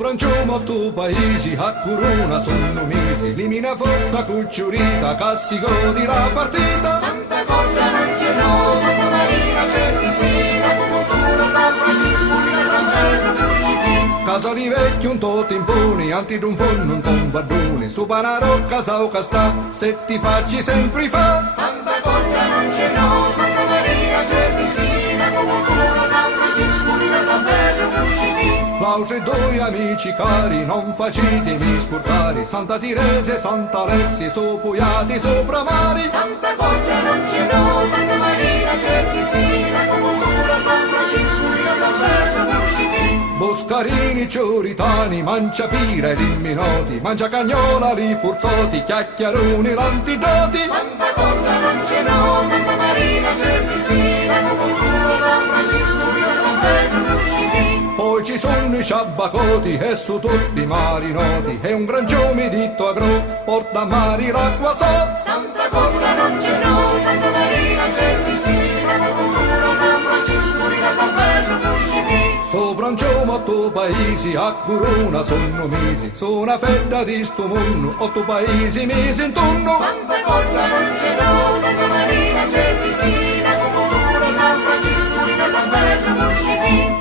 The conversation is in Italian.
Sopra un ciumo tu paesi, a corona sono mesi, limina forza cucciurita, cassico di la partita. Santa Colta non c'è no, Santa Marina c'è Sicilia, Cultura San Francisco, San Pedro, Crucifì. Casa di vecchio un tot imponi, anti d'un fondo un tombardone, su una rocca sauca sta, se ti facci sempre fa. Santa Colta non c'è no, Santa Marina c'è Sicilia, Cultura San Francisco, San Pedro, Crucifì. Claudio due amici cari, non facitemi spurtare, Santa Teresa e Santa Alessia, so puiati sopra mari. Santa Colta non c'è no, Santa Marina c'è Sicilia, Cultura San Francisco, San Pedro, Crucifì. Boscarini, Cioritani, Manciapira ed Imminoti, Mangiacagnola, li Furzoti, Chiacchieroni, l'Antidoti. Santa Colta non c'è no, Santa Marina c'è Sicilia, Cultura San Francisco, San Pedro, Crucifì. Poi ci sono i ciabacoti e su tutti i mari noti, e un gran ciume ditto agro, porta a mari l'acqua so. Santa Colta non c'è no, Santa Marina c'è Sicilia, Cultura San Francisco, San Pedro, Crucifì. Sopra un ciume otto paesi, a corona sono mesi, su una fetta di sto mondo, otto paesi mesi intorno. Santa Colta non c'è no, Santa Marina c'è Sicilia, Cultura San Francisco, San Pedro, Crucifì.